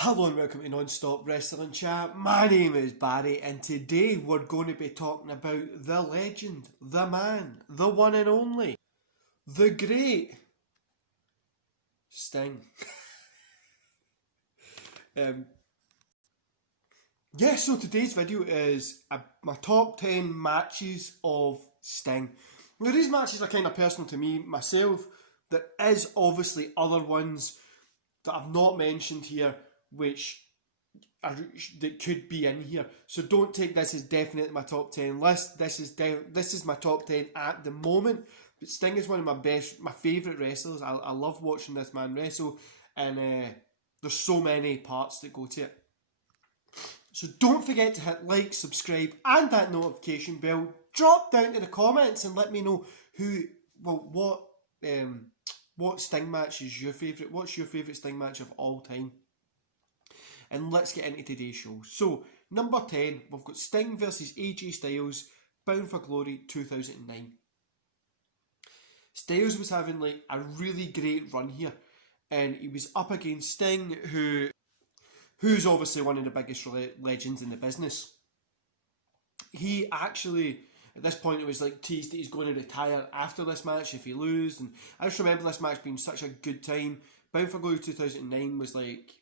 Hello and welcome to Non-Stop Wrestling Chat. My name is Barry and today we're going to be talking about the legend, the man, the one and only, the great Sting. um, so today's video is my top 10 matches of Sting. Now these matches are kind of personal to me, myself. There is obviously other ones that I've not mentioned here which that could be in here. So don't take this as definitely my top 10 list. This is my top 10 at the moment. But Sting is one of my favourite wrestlers. I love watching this man wrestle, and there's so many parts that go to it. So don't forget to hit like, subscribe, and that notification bell. Drop down to the comments and let me know what Sting match is your favourite. What's your favourite Sting match of all time? And let's get into today's show. So, number 10, we've got Sting versus AJ Styles, Bound for Glory 2009. Styles was having like a really great run here, and he was up against Sting, who's obviously one of the biggest legends in the business. He actually, at this point, it was like teased that he's going to retire after this match if he loses. And I just remember this match being such a good time. Bound for Glory 2009 was like,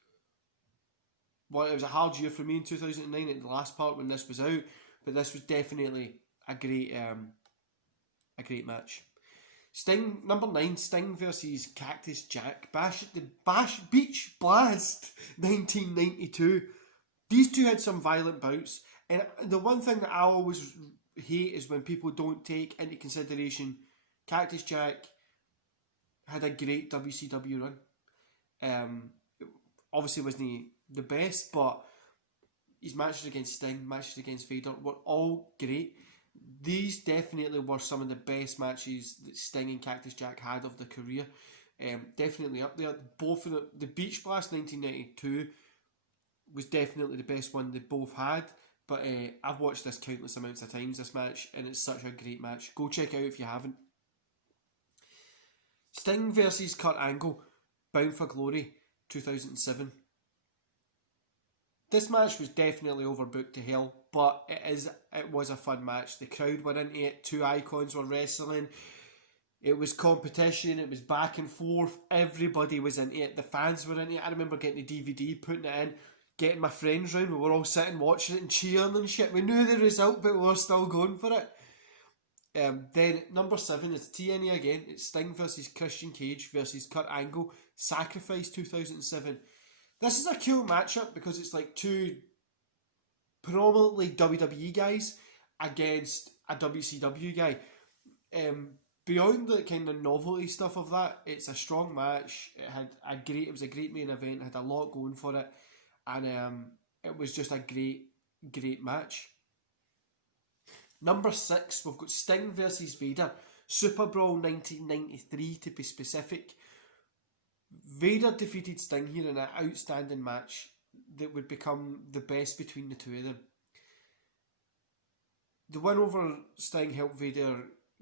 well, it was a hard year for me in 2009 at the last part when this was out, but this was definitely a great match. Sting, number 9, Sting versus Cactus Jack, Beach Blast 1992. These two had some violent bouts, and the one thing that I always hate is when people don't take into consideration Cactus Jack had a great WCW run. Obviously wasn't the best, but his matches against Sting, matches against Vader were all great. These definitely were some of the best matches that Sting and Cactus Jack had of their career. Definitely up there. Both of the Beach Blast 1992 was definitely the best one they both had. But I've watched this countless amounts of times, this match, and it's such a great match. Go check it out if you haven't. Sting versus Kurt Angle, Bound for Glory 2007. This match was definitely overbooked to hell, but it was a fun match. The crowd were into it, two icons were wrestling, it was competition, it was back and forth, everybody was into it, the fans were into it. I remember getting the DVD, putting it in, getting my friends round, we were all sitting watching it and cheering and shit. We knew the result, but we were still going for it. Then number 7 is TNA again. It's Sting versus Christian Cage versus Kurt Angle, Sacrifice 2007. This is a cool matchup because it's like two predominantly WWE guys against a WCW guy. Beyond the kind of novelty stuff of that, it's a strong match. It was a great main event. It had a lot going for it, and it was just a great match. Number 6, we've got Sting versus Vader, Super Brawl 1993 to be specific. Vader defeated Sting here in an outstanding match that would become the best between the two of them. The win over Sting helped Vader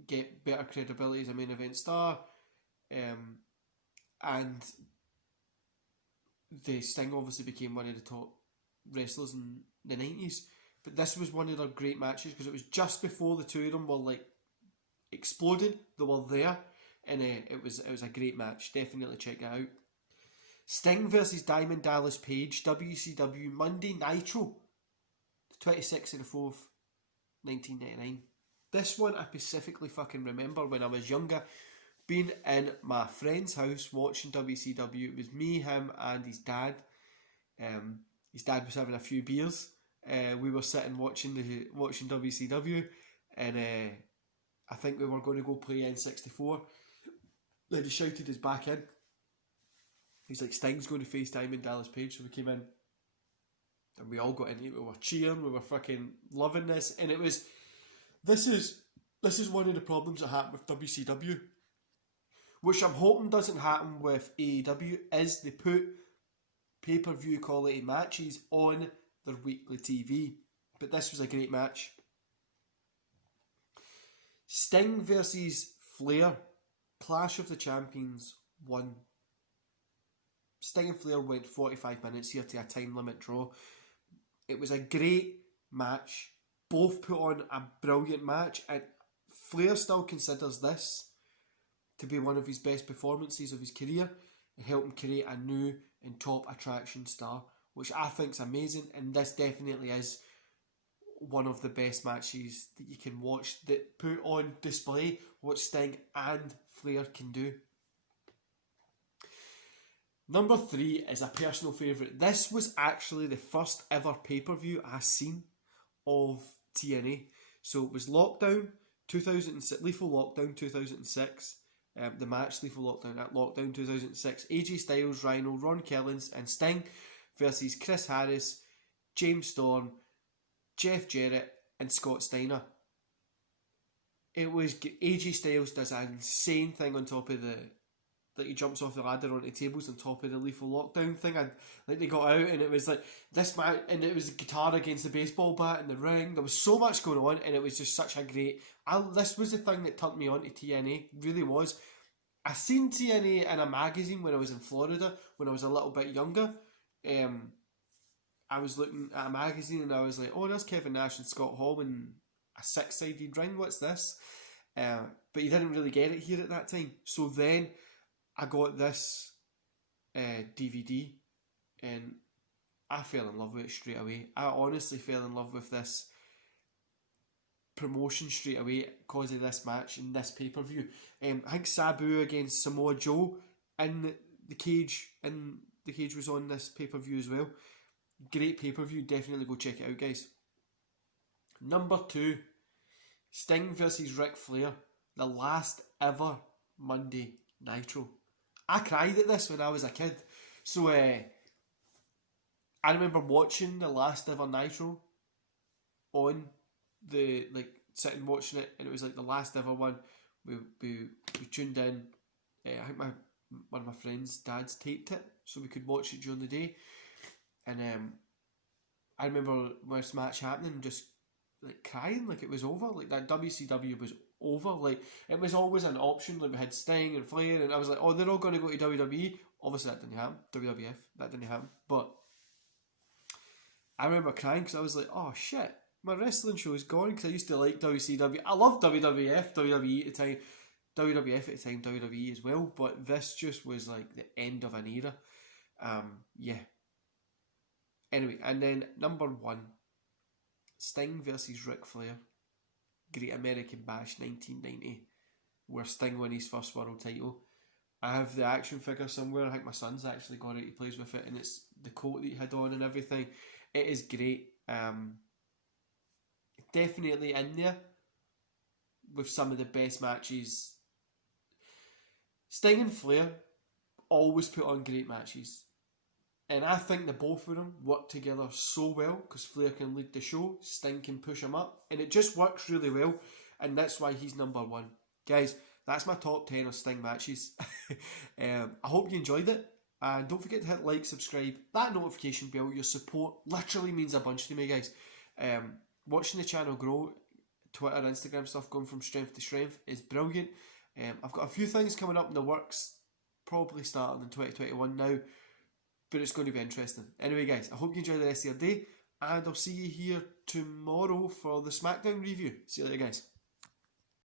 get better credibility as a main event star, and the Sting obviously became one of the top wrestlers in the 90s. But this was one of their great matches because it was just before the two of them were like exploded. They were there, and it was a great match. Definitely check it out. Sting versus Diamond Dallas Page, WCW Monday Nitro, the 26th of the 4th, 1999. This one I specifically fucking remember when I was younger, being in my friend's house watching WCW. It was me, him, and his dad. His dad was having a few beers. We were sitting watching WCW, and I think we were going to go play N64. Then he shouted us back in. He's like, Sting's going to face Diamond Dallas Page. So we came in, and we all got into it. We were cheering, we were fucking loving this, and this is one of the problems that happened with WCW, which I'm hoping doesn't happen with AEW, is they put pay-per-view quality matches on their weekly TV. But this was a great match. Sting versus Flair, Clash of the Champions 1. Sting and Flair went 45 minutes here to a time limit draw. It was a great match. Both put on a brilliant match, and Flair still considers this to be one of his best performances of his career. It helped him create a new and top attraction star, which I think is amazing, and this definitely is one of the best matches that you can watch that put on display what Sting and Flair can do. Number 3 is a personal favourite. This was actually the first ever pay-per-view I seen of TNA. So it was Lockdown 2006, Lethal Lockdown 2006. The match Lethal Lockdown at Lockdown 2006. AJ Styles, Rhino, Ron Killings and Sting versus Chris Harris, James Storm, Jeff Jarrett and Scott Steiner. It was AJ Styles does an insane thing on top of the, like he jumps off the ladder onto tables on top of the Lethal Lockdown thing, and like they got out and it was like this match, and it was the guitar against the baseball bat in the ring. There was so much going on, and it was just such a great. This was the thing that turned me on to TNA. Really was. I seen TNA in a magazine when I was in Florida when I was a little bit younger. I was looking at a magazine and I was like, oh, there's Kevin Nash and Scott Hall in a 6-sided ring. What's this? But you didn't really get it here at that time. So then I got this DVD and I fell in love with it straight away. I honestly fell in love with this promotion straight away because of this match and this pay-per-view. I think Sabu against Samoa Joe in the cage, and the cage was on this pay-per-view as well. Great pay-per-view, definitely go check it out, guys. Number 2, Sting versus Ric Flair, the last ever Monday Nitro. I cried at this when I was a kid. So I remember watching the last ever Nitro on the, like, sitting watching it, and it was like the last ever one. We tuned in. I think one of my friends' dads taped it so we could watch it during the day. And I remember when this match happening, just like crying, like it was over, like that WCW was over. Like it was always an option. Like we had Sting and Flair, and I was like, oh, they're all going to go to WWE. Obviously that didn't happen. WWF, that didn't happen. But I remember crying because I was like, oh shit, my wrestling show is gone, because I used to like WCW. I loved WWF, WWE at the time, WWF at the time, WWE as well. But this just was like the end of an era. Yeah. Anyway, and then number 1, Sting versus Ric Flair, Great American Bash 1990, where Sting won his first world title. I have the action figure somewhere. I think my son's actually got it. He plays with it, and it's the coat that he had on and everything. It is great. Definitely in there with some of the best matches. Sting and Flair always put on great matches. And I think the both of them work together so well, because Flair can lead the show, Sting can push him up, and it just works really well, and that's why he's number 1. Guys, that's my top 10 of Sting matches. I hope you enjoyed it, and don't forget to hit like, subscribe, that notification bell. Your support literally means a bunch to me, guys. Watching the channel grow, Twitter, Instagram stuff going from strength to strength is brilliant. I've got a few things coming up in the works, probably starting in 2021 now, but it's going to be interesting. Anyway, guys, I hope you enjoy the rest of your day, and I'll see you here tomorrow for the SmackDown review. See you later, guys.